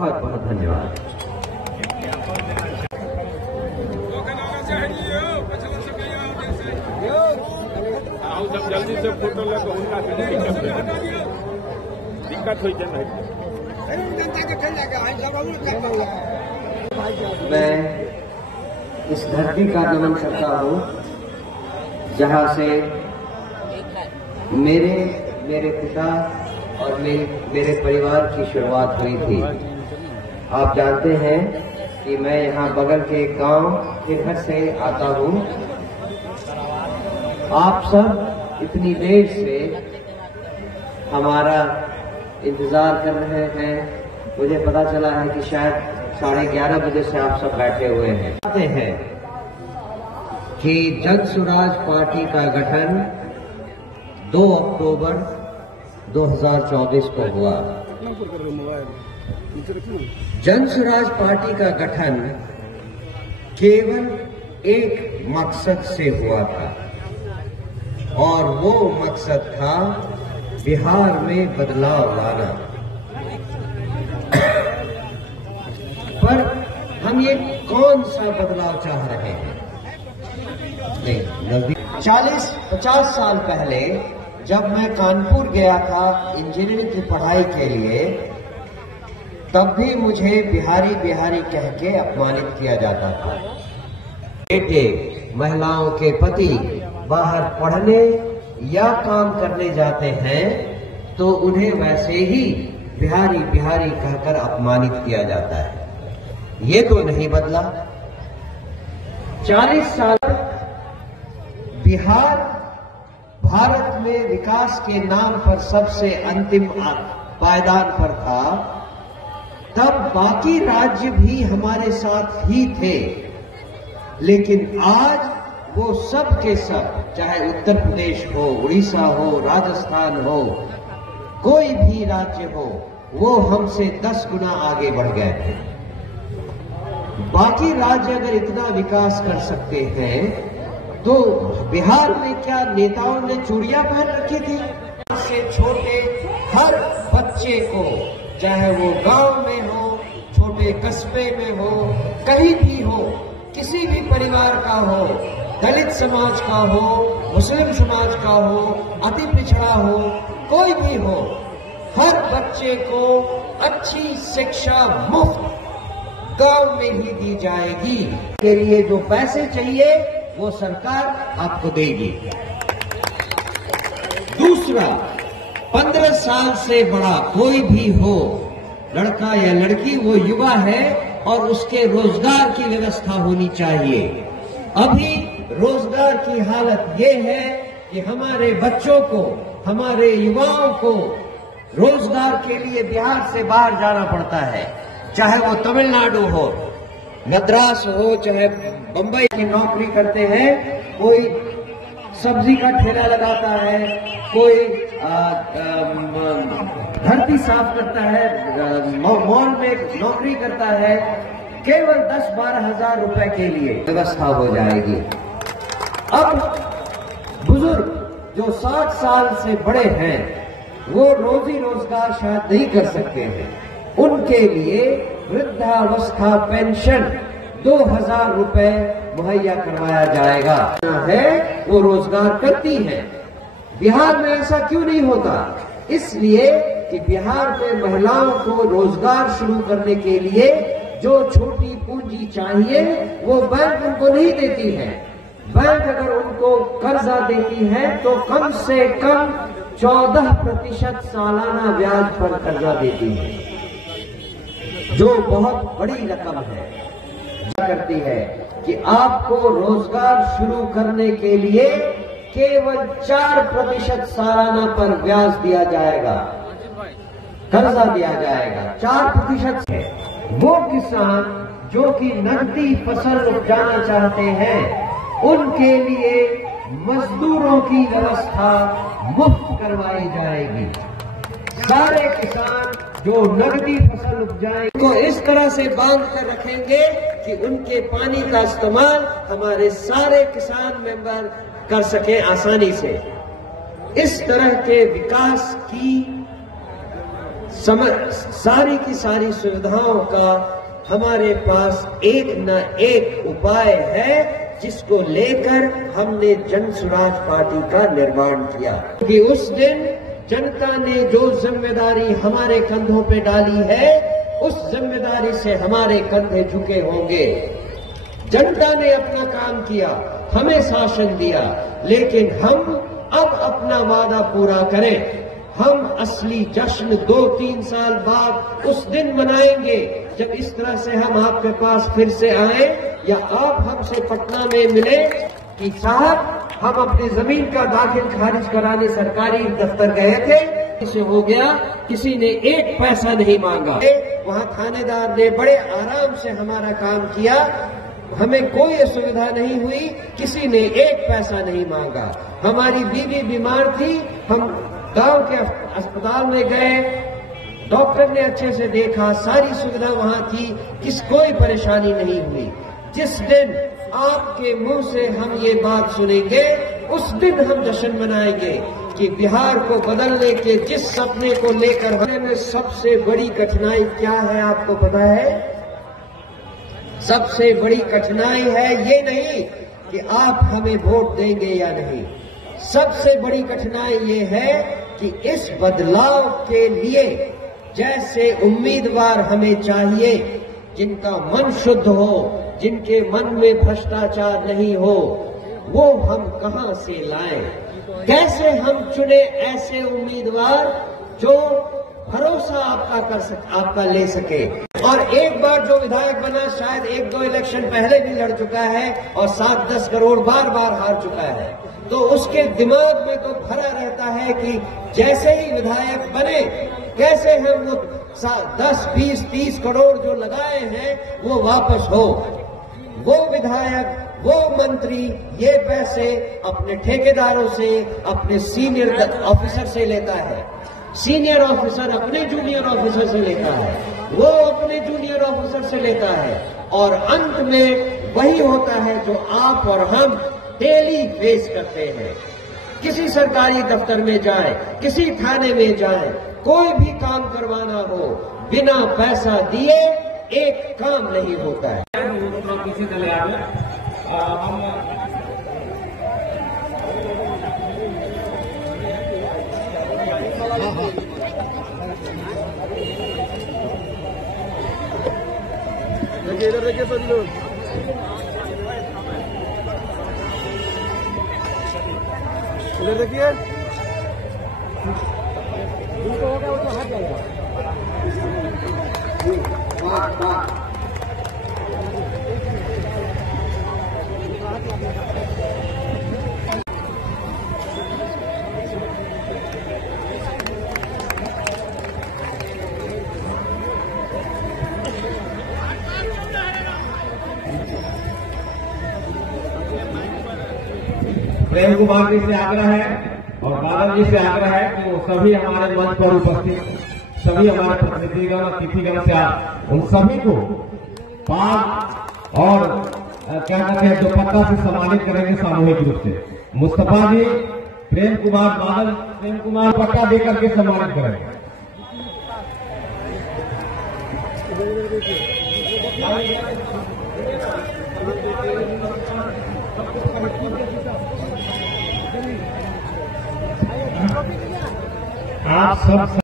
बहुत बहुत धन्यवाद। जल्दी से फोटो लेकर उनका दिक्कत हुई है। मैं इस धरती का नमन करता हूँ जहाँ से मेरे पिता और मेरे परिवार की शुरुआत हुई थी। आप जानते हैं कि मैं यहाँ बगल के गांव के घर से आता हूँ। आप सब इतनी देर से हमारा इंतजार कर रहे हैं। मुझे पता चला है कि शायद 11:30 बजे से आप सब बैठे हुए हैं। कहते हैं कि जन स्वराज पार्टी का गठन 2 अक्टूबर 2024 को हुआ। जन स्वराज पार्टी का गठन केवल एक मकसद से हुआ था और वो मकसद था बिहार में बदलाव लाना। पर हम ये कौन सा बदलाव चाह रहे हैं? 40-50 साल पहले जब मैं कानपुर गया था इंजीनियरिंग की पढ़ाई के लिए, तब भी मुझे बिहारी बिहारी कह के अपमानित किया जाता था। बेटे, महिलाओं के पति बाहर पढ़ने या काम करने जाते हैं तो उन्हें वैसे ही बिहारी बिहारी कहकर अपमानित किया जाता है। ये तो नहीं बदला। 40 साल बिहार भारत में विकास के नाम पर सबसे अंतिम पायदान पर था, तब बाकी राज्य भी हमारे साथ ही थे। लेकिन आज वो सब के सब, चाहे उत्तर प्रदेश हो, उड़ीसा हो, राजस्थान हो, कोई भी राज्य हो, वो हमसे 10 गुना आगे बढ़ गए थे। बाकी राज्य अगर इतना विकास कर सकते हैं तो बिहार में क्या नेताओं ने चूड़ियां पहन रखी थी? से छोटे हर बच्चे को, चाहे वो गांव में हो, छोटे कस्बे में हो, कहीं भी हो, किसी भी परिवार का हो, दलित समाज का हो, मुस्लिम समाज का हो, अति पिछड़ा हो, कोई भी हो, हर बच्चे को अच्छी शिक्षा मुफ्त गांव में ही दी जाएगी। के लिए जो पैसे चाहिए वो सरकार आपको देगी। दूसरा, 15 साल से बड़ा कोई भी हो, लड़का या लड़की, वो युवा है और उसके रोजगार की व्यवस्था होनी चाहिए। अभी रोजगार की हालत ये है कि हमारे बच्चों को, हमारे युवाओं को रोजगार के लिए बिहार से बाहर जाना पड़ता है, चाहे वो तमिलनाडु हो, मद्रास हो, चाहे बंबई की नौकरी करते हैं। कोई सब्जी का ठेला लगाता है, कोई धरती साफ करता है, मॉल में नौकरी करता है, केवल 10-12 हजार रुपए के लिए व्यवस्था हो जाएगी। अब बुजुर्ग जो 60 साल से बड़े हैं, वो रोजी रोजगार शायद नहीं कर सकते हैं, उनके लिए वृद्धावस्था पेंशन 2000 रुपए मुहैया करवाया जाएगा। है वो रोजगार करती है। बिहार में ऐसा क्यों नहीं होता? इसलिए कि बिहार में महिलाओं को रोजगार शुरू करने के लिए जो छोटी पूंजी चाहिए वो बैंक उनको नहीं देती है। बैंक अगर उनको कर्जा देती है तो कम से कम 14% सालाना ब्याज पर कर्जा देती है, जो बहुत बड़ी रकम है। करती है कि आपको रोजगार शुरू करने के लिए केवल 4% सालाना पर ब्याज दिया जाएगा, कर्जा दिया जाएगा। 4% है। वो किसान जो कि नकदी फसल उपजाना चाहते हैं, उनके लिए मजदूरों की व्यवस्था मुफ्त करवाई जाएगी। सारे किसान जो नकदी फसल उपजाएंगे को इस तरह से बांध कर रखेंगे कि उनके पानी का इस्तेमाल हमारे सारे किसान मेंबर कर सके आसानी से। इस तरह के विकास की सारी की सारी सुविधाओं का हमारे पास एक न एक उपाय है, जिसको लेकर हमने जन स्वराज पार्टी का निर्माण किया। कि उस दिन जनता ने जो जिम्मेदारी हमारे कंधों पे डाली है, उस जिम्मेदारी से हमारे कंधे झुके होंगे। जनता ने अपना काम किया, हमें शासन दिया, लेकिन हम अब अपना वादा पूरा करें। हम असली जश्न 2-3 साल बाद उस दिन मनाएंगे जब इस तरह से हम आपके पास फिर से आए, या आप हमसे पटना में मिले कि साहब हम अपनी जमीन का दाखिल खारिज कराने सरकारी दफ्तर गए थे, इसे हो गया, किसी ने एक पैसा नहीं मांगा। वहां थानेदार ने बड़े आराम से हमारा काम किया, हमें कोई असुविधा नहीं हुई, किसी ने एक पैसा नहीं मांगा। हमारी बीवी बीमार थी, हम गांव के अस्पताल में गए, डॉक्टर ने अच्छे से देखा, सारी सुविधा वहां थी, कोई परेशानी नहीं हुई। जिस दिन आपके मुंह से हम ये बात सुनेंगे, उस दिन हम जश्न मनाएंगे कि बिहार को बदलने के जिस सपने को लेकर हमें सबसे बड़ी कठिनाई क्या है आपको पता है? सबसे बड़ी कठिनाई है ये नहीं कि आप हमें वोट देंगे या नहीं, सबसे बड़ी कठिनाई ये है कि इस बदलाव के लिए जैसे उम्मीदवार हमें चाहिए, जिनका मन शुद्ध हो, जिनके मन में भ्रष्टाचार नहीं हो, वो हम कहां से लाएं? कैसे हम चुने ऐसे उम्मीदवार जो भरोसा आपका ले सके? और एक बार जो विधायक बना, शायद 1-2 इलेक्शन पहले भी लड़ चुका है और 7-10 करोड़ बार हार चुका है, तो उसके दिमाग में तो भरा रहता है कि जैसे ही विधायक बने, कैसे हम वो 10, 20, 30 करोड़ जो लगाए हैं वो वापस हो। वो विधायक, वो मंत्री ये पैसे अपने ठेकेदारों से, अपने सीनियर ऑफिसर से लेता है, सीनियर ऑफिसर अपने जूनियर ऑफिसर से लेता है, वो अपने जूनियर ऑफिसर से लेता है, और अंत में वही होता है जो आप और हम डेली फेस करते हैं। किसी सरकारी दफ्तर में जाए, किसी थाने में जाए, कोई भी काम करवाना हो, बिना पैसा दिए एक काम नहीं होता है। किसी तरह हम इधर देखिए सभी लोग, इधर देखिए, जिनको होगा वो तो हट जाएगा। प्रेम कुमार जी से आग्रह है और बादल जी से आग्रह है कि वो सभी हमारे मंच पर उपस्थित सभी हमारे प्रतिनिधिगण और अतिथिगण से उन सभी को पाग और क्या कहते हैं दुपट्टा से सम्मानित करेंगे सामूहिक रूप से। मुस्तफा जी, प्रेम कुमार, बादल, प्रेम कुमार पट्टा देकर के सम्मानित करेंगे। आप सब